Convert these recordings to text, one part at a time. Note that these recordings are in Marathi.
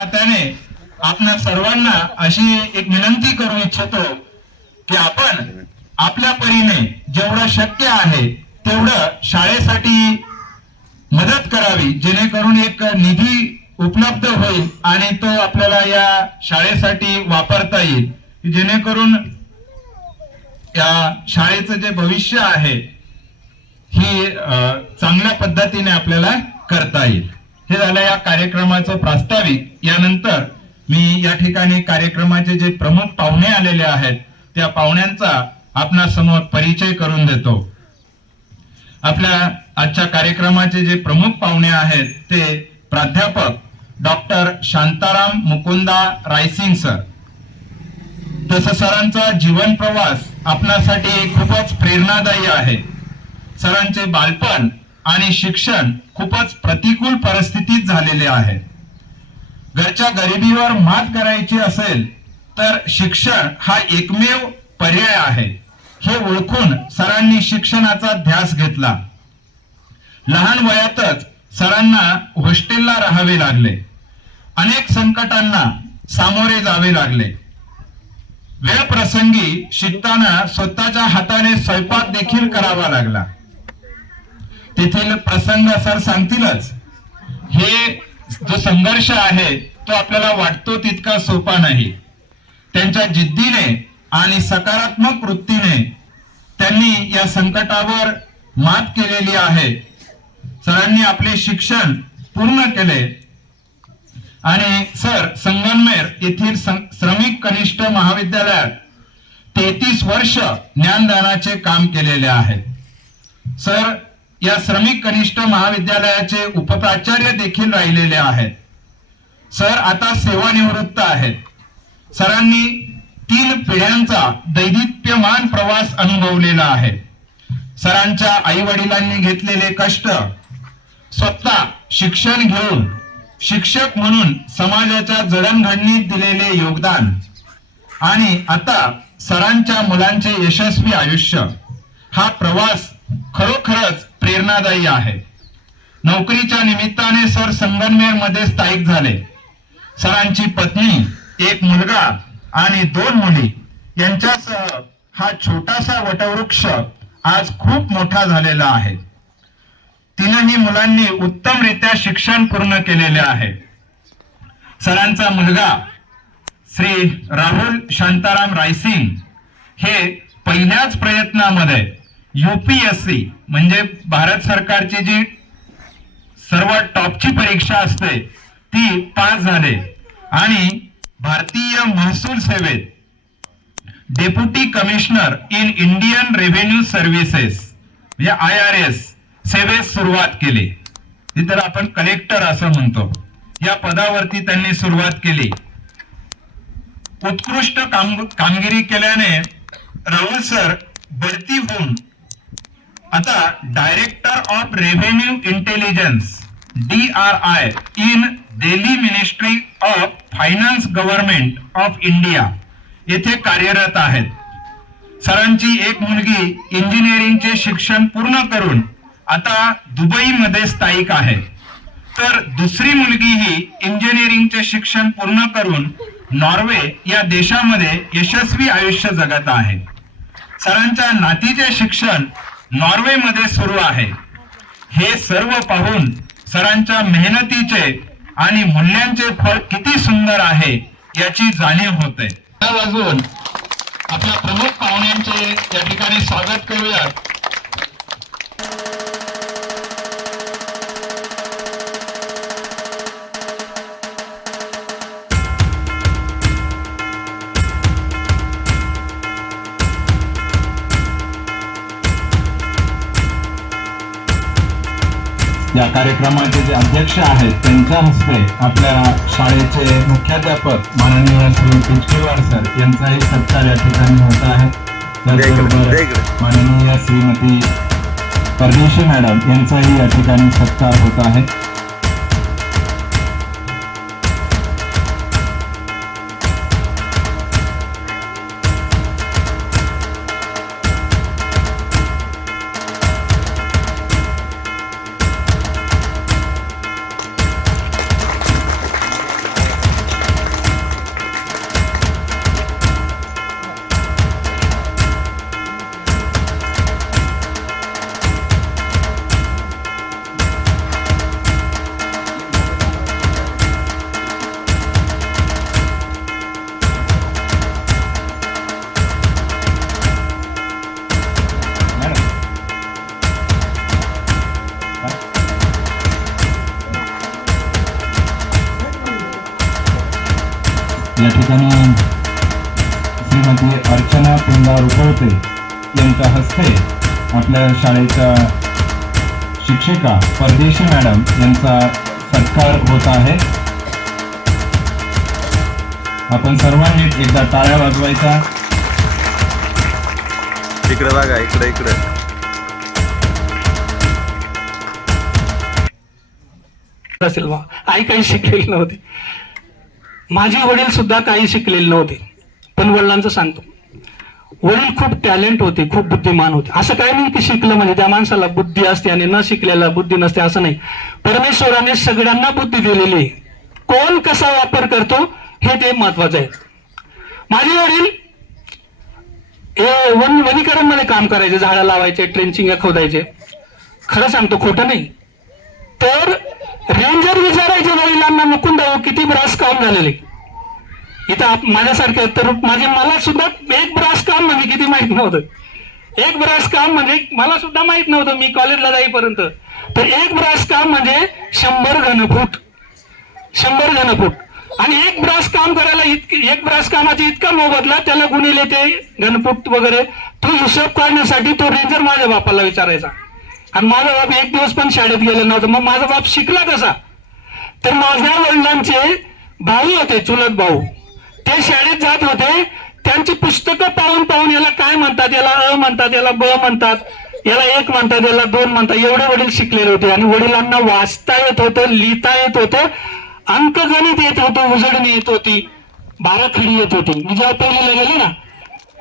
नात्याने आपल्या सर्वांना अशी एक विनंती करू इच्छितो की आपण आपल्या परीने जेवढं शक्य आहे तेवढं शाळेसाठी मदत करावी जेणेकरून एक निधी उपलब्ध होईल आणि तो आपल्याला या शाळेसाठी वापरता येईल. जेणेकरून या शाळेचं जे भविष्य आहे ही चांगल्या पद्धतीने आपल्याला करता येईल. हे झालं या कार्यक्रमाचं प्रास्ताविक. यानंतर मी या ठिकाणी कार्यक्रमाचे जे प्रमुख पाहुणे आलेले आहेत त्या पाहुण्यांचा आपणा समोर परिचय करून देतो. आपल्या आजच्या कार्यक्रमाचे जे प्रमुख पाहुणे आहेत ते प्राध्यापक डॉक्टर शांताराम मुकुंदा रायसिंग सर. तसं सरांचा जीवन प्रवास आपणासाठी खूपच प्रेरणादायी आहे. सरांचे बालपण आणि शिक्षण खूपच प्रतिकूल परिस्थितीत झालेले आहे. घरच्या गरिबीवर मात करायची असेल तर शिक्षण हा एकमेव पर्याय आहे. हे ओळखून सरांनी शिक्षणाचा ध्यास घेतला. लहान वयातच सरांना हॉस्टेलला राहावे लागले. अनेक संकटांना सामोरे जावे लागले. वेळ प्रसंगी शिकताना स्वतःच्या हाताने स्वयंपाक देखील करावा लागला. तेथील प्रसंग सर सांगतीलच. हे जो संघर्ष आहे तो आपल्याला वाटतो तितका सोपा नाही. त्यांच्या जिद्दीने आणि सकारात्मक वृत्तीने त्यांनी या संकटावर मात केलेली आहे. सरांनी आपले शिक्षण पूर्ण केले. आणि सर संगमनेर येथील श्रमिक कनिष्ठ महाविद्यालयात तेहतीस वर्ष ज्ञानदानाचे काम केलेले आहे. सर या श्रमिक कनिष्ठ महाविद्यालयाचे उपप्राचार्य देखील राहिलेले आहेत. सर आता सेवानिवृत्त आहेत. सरांनी तीन पिढ्यांचा दैदिप्यमान प्रवास अनुभवलेला आहे. सरांच्या आई वडिलांनी घेतलेले कष्ट स्वतः शिक्षण घेऊन शिक्षक म्हणून समाजाच्या जडणघडणीत दिलेले योगदान आणि आता सरांच्या मुलांचे यशस्वी आयुष्य. हा प्रवास खरोखरच प्रेरणादायी आहे. नोकरीच्या निमित्ताने सर संगमनेरमध्ये स्थायिक झाले. सरांची पत्नी एक मुलगा आणि दोन मुली यांच्यासह हा छोटासा वटवृक्ष आज खूप मोठा झालेला आहे. तीनही मुलांनी उत्तमरित्या शिक्षण पूर्ण केलेले आहे. सरांचा मुलगा श्री राहुल शांताराम रायसिंग हे पहिल्याच प्रयत्नामध्ये युपीएससी म्हणजे भारत सरकारची जी सर्वात टॉपची परीक्षा असते ती पास झाले. आणि भारतीय महसूल सेवेत deputy commissioner in Indian revenue services म्हणजे आय आर एस सेवेस सुरुवात केली. ती तर आपण कलेक्टर असं म्हणतो. या पदावरती त्यांनी सुरुवात केली. उत्कृष्ट काम कामगिरी केल्याने राहुल सर बढती होऊन आता director of revenue intelligence D R I in Delhi ministry of finance government of India येथे कार्यरत आहेत. सरांची एक मुलगी इंजिनिअरिंगचे शिक्षण पूर्ण करून आता दुबईमध्ये स्थायिक आहे. तर दुसरी मुलगी ही इंजिनिअरिंगचे शिक्षण पूर्ण करून नॉर्वे या देशामध्ये यशस्वी आयुष्य जगत आहे. सरांच्या नातीचे शिक्षण नॉर्वेमध्ये सुरू आहे. हे सर्व पाहून सरांच्या मेहनतीचे आणि मूल्यांचे फळ किती सुंदर आहे याची जाणीव होते. अजून आपल्या प्रमुख पाहुण्यांचे या ठिकाणी स्वागत करूयात. कार्यक्रमाचे जे अध्यक्ष आहेत त्यांच्या हस्ते आपल्या शाळेचे मुख्याध्यापक माननीय श्री पिचकेवार सर यांचाही सत्कार या ठिकाणी होत आहे. त्याचबरोबर माननीय श्रीमती परदेशी मॅडम यांचाही या ठिकाणी सत्कार होत आहे. रुपवते यांच्या हस्ते आपल्या शाळेच्या शिक्षिका परदेशी मॅडम यांचा सत्कार होत आहे. आपण सर्वांनी एकदा टाळ्या वाजवायच्या इकडे बघा इकडे इकडे. असेल बा आई काही शिकलेली नव्हती. माझे वडील सुद्धा काही शिकलेले नव्हते. पण वडिलांचं सांगतो. वडील खूप टॅलेंट होते खूप बुद्धिमान होते. असं काही नाही की शिकलं म्हणजे त्या माणसाला बुद्धी असते आणि न शिकलेला बुद्धी नसते असं नाही. परमेश्वराने सगळ्यांना बुद्धी दिलेली आहे. कोण कसा वापर करतो हे ते महत्वाचं आहे. माझे वडील वन वनीकरणमध्ये काम करायचे झाडं लावायचे ट्रेंचिंग खोदायचे. खरं सांगतो खोटं नाही. तर रेंजर विचारायचे वडिलांना मुकुंद किती ब्रास काम झालेले. इथं आप- माझ्यासारखे तर माझे मला सुद्धा एक ब्रास काम म्हणजे किती माहीत नव्हतं. एक ब्रास काम म्हणजे मला सुद्धा माहीत नव्हतं मी कॉलेजला जाईपर्यंत. तर एक ब्रास काम म्हणजे शंभर घनफूट. शंभर घनफूट. आणि एक ब्रास काम करायला इतके एक ब्रास कामाचा इतका मोबदला त्याला गुणिले ते घनफूट वगैरे. तो हिशोब काढण्यासाठी तो रेंजर माझ्या बापाला विचारायचा. आणि माझा बाप एक दिवस पण शाळेत गेला नव्हता. मग माझा बाप शिकला कसा? तर माझ्या वडिलांचे भाऊ होते चुलत भाऊ. ते शाळेत जात होते. त्यांची पुस्तकं पाहून पाहून याला काय म्हणतात? याला अ म्हणतात याला ब म्हणतात याला एक म्हणतात याला दोन म्हणतात. एवढे वडील शिकलेले होते आणि वडिलांना वाचता येत होतं लिहिता येत होतं. अंकगणित येत होतं उजळणी येत होती. बाराखडी येत होती. मी जेव्हा पहिलीला गेलो ना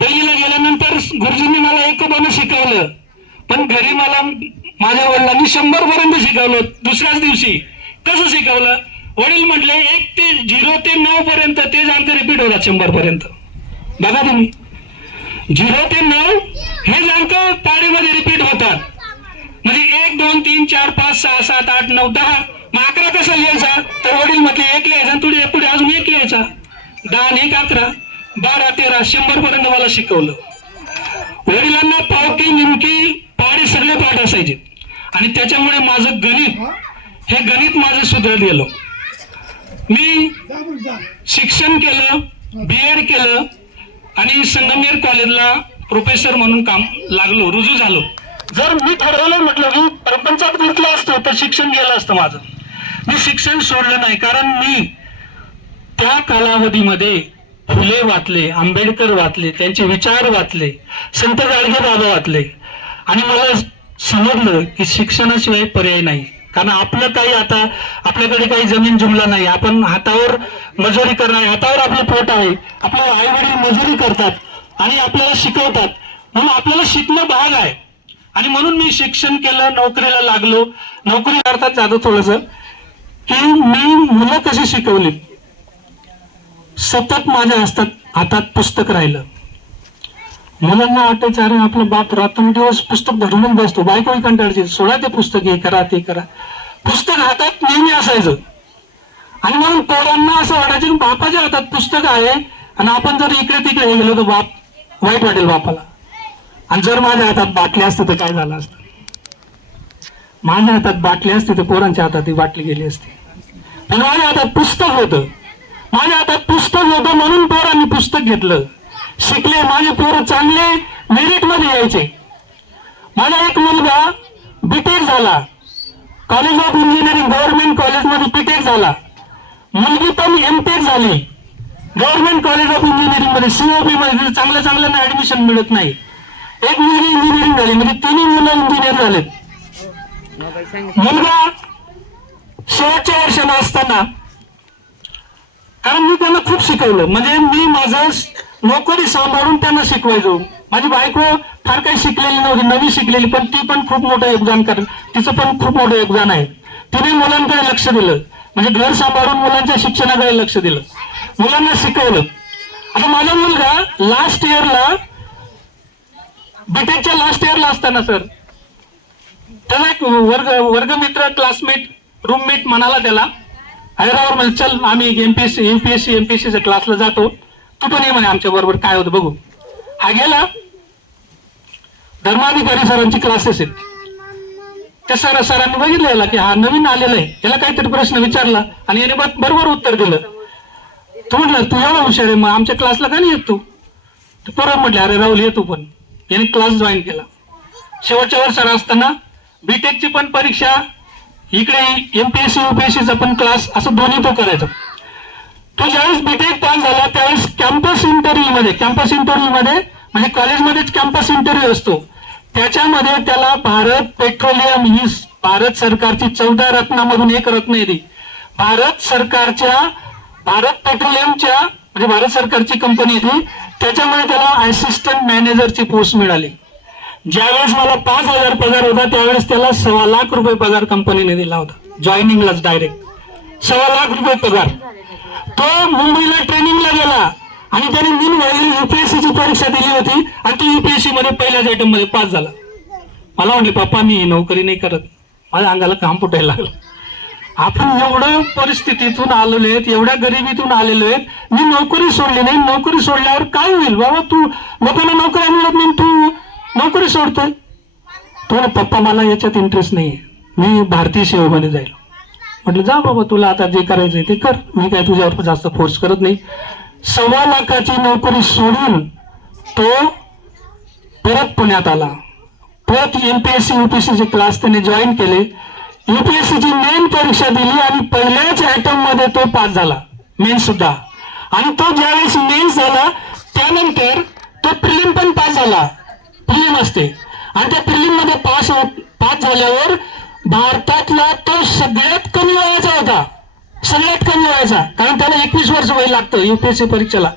पहिलीला गेल्यानंतर गुरुजींनी मला एक बनू शिकवलं. पण घरी मला माझ्या वडिलांनी शंभर पर्यंत शिकवलं. दुसऱ्याच दिवशी कसं शिकवलं? वडील म्हटले एक ते झिरो ते नऊ पर्यंत तेच अंक रिपीट होतात शंभर पर्यंत. बघा तुम्ही. झिरो ते नऊ हे अंक पाळीमध्ये रिपीट होतात. म्हणजे एक दोन तीन चार पाच सहा सात आठ नऊ दहा. मग अकरा कसा लिहायचा? तर वडील म्हटले एक लिहायचा आणि पुढे अजून एक लिहायचा. दहा आणि एक अकरा. बारा तेरा शंभर पर्यंत मला शिकवलं. वडिलांना पावकी निमकी पाडे सगळे पाठ असायचे. आणि त्याच्यामुळे माझं गणित हे गणित माझं सुधारत गेलं मी शिक्षण केलं बी एड केलं आणि संगमेर कॉलेजला प्रोफेसर म्हणून काम लागलो रुजू झालो. जर मी ठरवलं म्हटलं की प्रपंचात गुंतलं असतं तर शिक्षण गेलं असतं माझं. मी शिक्षण सोडलं नाही कारण मी त्या कालावधीमध्ये फुले वाचले आंबेडकर वाचले त्यांचे विचार वाचले संत गाडगे बाबा वाचले. आणि मला समजलं की शिक्षणाशिवाय पर्याय नाही. कारण आपलं काही आता आपल्याकडे काही जमीन जुमला नाही. आपण हातावर मजुरी करणार हातावर आपलं पोट आहे. आपले आई वडील मजुरी करतात आणि आपल्याला शिकवतात. म्हणून आपल्याला शिकणं भाग आहे. आणि म्हणून मी शिक्षण केलं नोकरीला लागलो. नोकरी करतात जातो थोडस. की मी मुलं कशी शिकवली? सतत माझ्या हस्तात हातात पुस्तक राहिलं. मुलांना वाटायचं अरे आपला बाप रात्रंदिवस पुस्तक धरूनच बसतो. बायकोही कंटाळची सोडा ते पुस्तक हे करा ते करा. पुस्तक हातात नेहमी असायचं. आणि म्हणून पोरांना असं वाटायचं बापाच्या हातात पुस्तक आहे आणि आपण जर इकडे तिकडे हे गेलो तर बाप वाईट वाटेल बापाला. आणि जर माझ्या हातात बाटली असते तर काय झालं असतं? माझ्या हातात बाटली असते तर पोरांच्या हातात ती बाटली गेली असती. पण माझ्या हातात पुस्तक होतं. माझ्या हातात पुस्तक होतं म्हणून पोरांनी पुस्तक घेतलं. शिकले माझे पोरं चांगले मेरिटमध्ये यायचे. माझा एक मुलगा बीटेक झाला. कॉलेज ऑफ इंजिनिअरिंग गव्हर्नमेंट कॉलेजमध्ये बीटेक झाला. मुलगी पण एमटेक झाली. गव्हर्नमेंट कॉलेज ऑफ इंजिनिअरिंगमध्ये सीओपी मध्ये चांगल्या चांगल्यांना ऍडमिशन मिळत नाही. एक मुलगी इंजिनिअरिंग झाली म्हणजे तिन्ही मुलं इंजिनियर झालेत. मुलगा शेवटच्या वर्षाला असताना कारण मी त्यांना खूप शिकवलं. म्हणजे मी माझं नोकरी सांभाळून त्यांना शिकवायचो. माझी बायको फार काही शिकलेली नव्हती नवी शिकलेली पण ती पण खूप मोठं योगदान कर तिचं पण खूप मोठं योगदान आहे. तिने मुलांकडे लक्ष दिलं. म्हणजे घर सांभाळून मुलांच्या शिक्षणाकडे लक्ष दिलं. मुलांना शिकवलं. आता माझा मुलगा लास्ट इयरला बीटेकच्या लास्ट इयरला असताना सर त्याला एक वर्ग वर्गमित्र क्लासमेट रूममेट म्हणाला त्याला. हैदराबाद म्हणजे चल आम्ही एमपीएससी एमपीएससी एमपीएससीच्या क्लासला जातो. तू पण ये म्हणे आमच्या बरोबर काय होतं बघू. हा गेला. धर्माधिकारी सरांची क्लासेस आहेत. त्या सर सरांनी बघितलं याला की हा नवीन आलेला आहे. याला काहीतरी प्रश्न विचारला आणि याने बरोबर उत्तर दिलं. तो म्हटलं तू एवढा हुशार आहे मग आमच्या क्लासला का नाही येत तू? परत म्हटलं अरे राहुल येतो पण. याने क्लास जॉईन केला. शेवटच्या वर्षाला असताना बीटेकची पण परीक्षा इकडे एमपीएससी युपीएससीचा पण क्लास असं दोन्ही तो करायचा. तो ज्यावेळेस बीटेक पास झाला त्यावेळेस कॅम्पस इंटरव्ह्यू मध्ये कॅम्पस इंटरव्ह्यू मध्ये म्हणजे कॉलेजमध्येच कॅम्पस इंटरव्ह्यू असतो. त्याच्यामध्ये त्याला भारत पेट्रोलियम ही भारत सरकारची चौदा रत्नामधून एक रत्न येते भारत सरकारच्या भारत पेट्रोलियमच्या म्हणजे भारत सरकारची कंपनी येते त्याच्यामुळे त्याला असिस्टंट मॅनेजरची पोस्ट मिळाली. ज्यावेळेस मला पाच हजार पगार होता त्यावेळेस त्याला सव्वा लाख रुपये पगार कंपनीने दिला होता. जॉईनिंगलाच डायरेक्ट सव्वा लाख रुपये पगार. तो मुंबईला ट्रेनिंगला गेला आणि त्याने मीन युपीएससी ची परीक्षा दिली होती आणि तो युपीएससी मध्ये पहिल्याच आयटममध्ये पास झाला. मला म्हटले पप्पा मी नोकरी नाही करत. माझ्या अंगाला काम फुटायला लागलं. आपण एवढं परिस्थितीतून आलेलो आहेत एवढ्या गरिबीतून आलेलो आहेत मी नोकरी सोडली नाही. नोकरी सोडल्यावर काय होईल? बाबा तू लोकांना नोकऱ्या मिळत नाही तू नोकरी सोडतोय. तो पप्पा मला याच्यात इंटरेस्ट नाही मी भारतीय सेवेमध्ये जाईल. म्हटलं जा बाबा तुला आता जे करायचंय ते कर. मी काय तुझ्यावर जास्त फोर्स करत नाही. सव्वा लाखाची नोकरी सोडून तो परत पुण्यात आला. परत एमपीएससी सीचे क्लास त्याने जॉईन केले. युपीएससीची मेन परीक्षा दिली आणि पहिल्याच आयटममध्ये तो पास झाला. मेन सुद्धा. आणि तो ज्यावेळेस मेन्स झाला त्यानंतर तो प्रिलिम पण पास झाला. प्रिलिम असते आणि त्या प्रिलिममध्ये पास पास झाल्यावर भारतातला तो सगळ्यात कमी वयाचा होता. सगळ्यात कमी वयाचा. कारण त्याला एकवीस वर्ष वय लागतं युपीएससी परीक्षेला.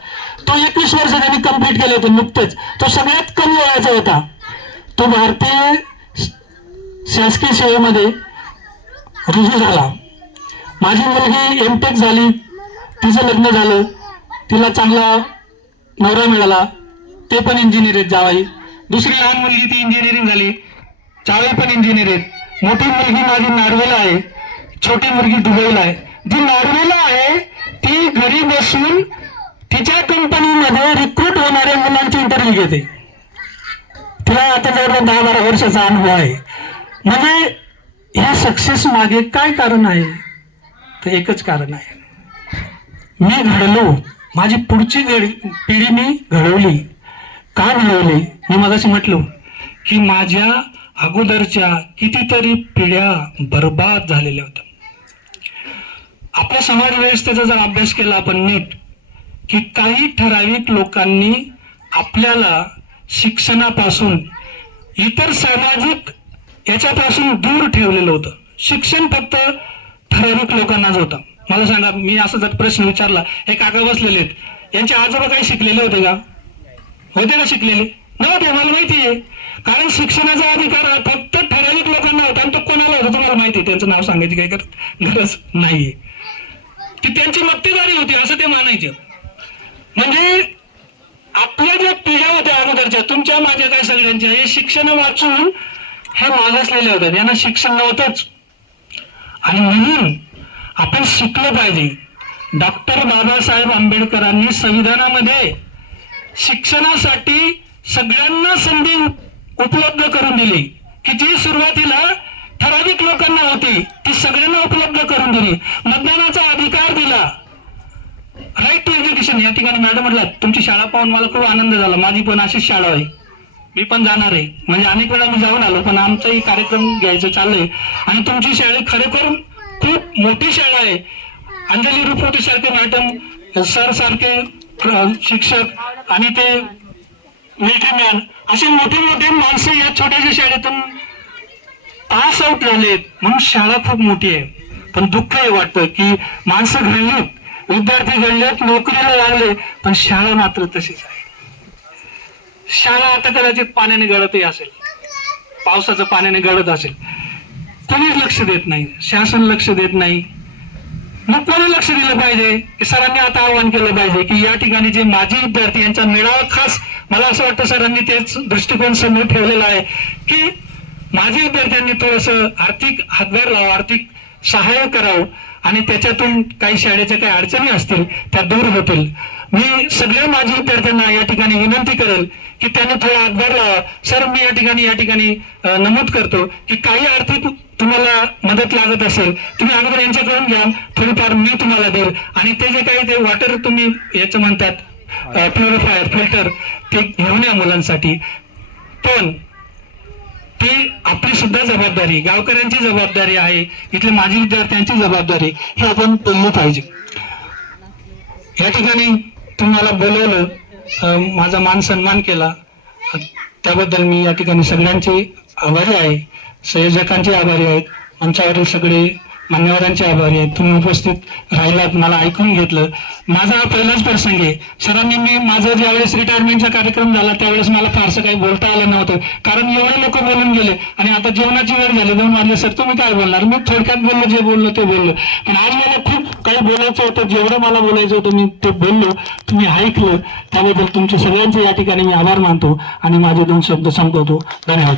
तो एकवीस वर्ष त्यांनी कंप्लीट केले होते नुकतंच. तो सगळ्यात कमी वयाचा होता. तो भारतीय शासकीय सेवेमध्ये रुजू झाला. माझी मुलगी एम टेक झाली. तिचं लग्न झालं. तिला चांगला नवरा मिळाला. ते पण इंजिनियर आहेत जावाई. दुसरी लहान मुलगी ती इंजिनिअरिंग झाली. जावई पण इंजिनियर आहेत मोठी मुलगी माझी नार्वेला आहे. छोटी मुलगी दुबईला आहे. जी नार्वेला आहे ती घरी बसून तिच्या कंपनीमध्ये रिक्रूट होणाऱ्या मुलांची इंटरव्ह्यू घेते. तिला आता जवळ दहा बारा वर्षाचा अनुभव आहे. म्हणजे ह्या सक्सेस मागे काय कारण आहे? तर एकच कारण आहे. मी घडलो. माझी पुढची पिढी मी घडवली. का मिळवले मी मगाशी म्हटलो की माझ्या अगोदरच्या कितीतरी पिढ्या बर्बाद झालेल्या होत्या. आपल्या समाज व्यवस्थेचा जर अभ्यास केला आपण नीट की काही ठराविक लोकांनी आपल्याला शिक्षणापासून इतर सामाजिक याच्यापासून दूर ठेवलेलं होतं. शिक्षण फक्त ठराविक लोकांनाच होतं. मला सांगा मी असा जर प्रश्न विचारला हे काका बसलेले आहेत. यांचे आजोबा काही शिकलेले होते का? होते का शिकलेले. नव्हते मला माहिती आहे कारण शिक्षणाचा अधिकार हा फक्त ठराविक लोकांना होता आणि तो कोणाला होता तुम्हाला माहिती आहे. त्यांचं नाव सांगायची काही गरज नाहीये. ती त्यांची मक्तेदारी होती असं ते मानायचे. म्हणजे आपल्या ज्या पिढ्या होत्या अगोदरच्या तुमच्या माझ्या काय सगळ्यांच्या हे शिक्षण वाचून हे मागासलेले होते यांना शिक्षण नव्हतंच. आणि म्हणून आपण शिकलं पाहिजे. डॉक्टर बाबासाहेब आंबेडकरांनी संविधानामध्ये शिक्षणासाठी सगळ्यांना संधी उपलब्ध करून दिली. की जी सुरुवातीला ठराविक लोकांना होती ती सगळ्यांना उपलब्ध करून दिली. मतदानाचा अधिकार दिला. राईट टू एज्युकेशन या ठिकाणी मॅडम म्हटलं तुमची शाळा पाहून मला खूप आनंद झाला. माझी पण अशीच शाळा आहे. मी पण जाणार आहे. म्हणजे अनेक वेळा मी जाऊन आलो पण आमचाही कार्यक्रम घ्यायचं चाललंय. आणि तुमची शाळा खरोखर खूप मोठी शाळा आहे. अंजली रुपवते सारखे मॅडम सर सारखे शिक्षक आणि ते मिलिटरी मॅन असे मोठे मोठे माणसं या छोट्याशा शाळेतून पास आउट झालेत म्हणून शाळा खूप मोठी आहे. पण दुःख हे वाटतं की माणसं घडलीत विद्यार्थी घडलेत नोकरीला लागले पण शाळा मात्र तशीच आहे. शाळा आता कदाचित पाण्याने गळतही असेल. पावसाचं पाण्याने गळत असेल. कोणीच लक्ष देत नाही. शासन लक्ष देत नाही. मग कोणी लक्ष दिलं पाहिजे? की सरांनी आता आवाहन केलं पाहिजे की या ठिकाणी जे माजी विद्यार्थी यांचा मेळावा खास मला असं वाटतं सरांनी तेच दृष्टिकोन समोर ठेवलेला आहे की माजी विद्यार्थ्यांनी थोडस आर्थिक हातभार लावा आर्थिक सहाय्य करावं आणि त्याच्यातून काही शाळेच्या काही अडचणी असतील त्या दूर होतील. मी सगळ्या माजी विद्यार्थ्यांना या ठिकाणी विनंती करेल की त्याने थोडा हातभार लावा. सर मी या ठिकाणी या ठिकाणी नमूद करतो की काही आर्थिक तुम्हाला मदत लागत असेल तुम्ही अगोदर यांच्याकडून घ्या. थोडीफार मी तुम्हाला देईल. आणि ते जे काही ते वॉटर तुम्ही याचं म्हणतात प्युरिफायर फिल्टर ते घेऊन या मुलांसाठी. पण ती आपली सुद्धा जबाबदारी गावकऱ्यांची जबाबदारी आहे. इथले माजी विद्यार्थ्यांची जबाबदारी ही आपण बोललं पाहिजे. या ठिकाणी तुम्हाला बोलवलं माझा मान सन्मान केला. त्याबद्दल मी या ठिकाणी सगळ्यांचे आभारी आहे. संयोजकांचे आभारी आहेत. आमच्यावरील सगळे मान्यवरांचे आभारी आहेत. तुम्ही उपस्थित राहिलात मला ऐकून घेतलं. माझा हा पहिलाच प्रसंग आहे. सरांनी मी माझं ज्यावेळेस रिटायरमेंटचा कार्यक्रम झाला त्यावेळेस मला फारसं काही बोलता आलं नव्हतं. कारण एवढे लोक बोलून गेले आणि आता जेवणाची वेळ झाली. दोन वाजले सर तुम्ही काय बोलणार? मी थोडक्यात बोललो जे बोललो ते बोललो. पण आज मला खूप काही बोलायचं होतं. जेवढं मला बोलायचं होतं मी ते बोललो. तुम्ही ऐकलं. त्याबद्दल तुमचे सगळ्यांचे या ठिकाणी मी आभार मानतो आणि माझे दोन शब्द संपवतो. धन्यवाद.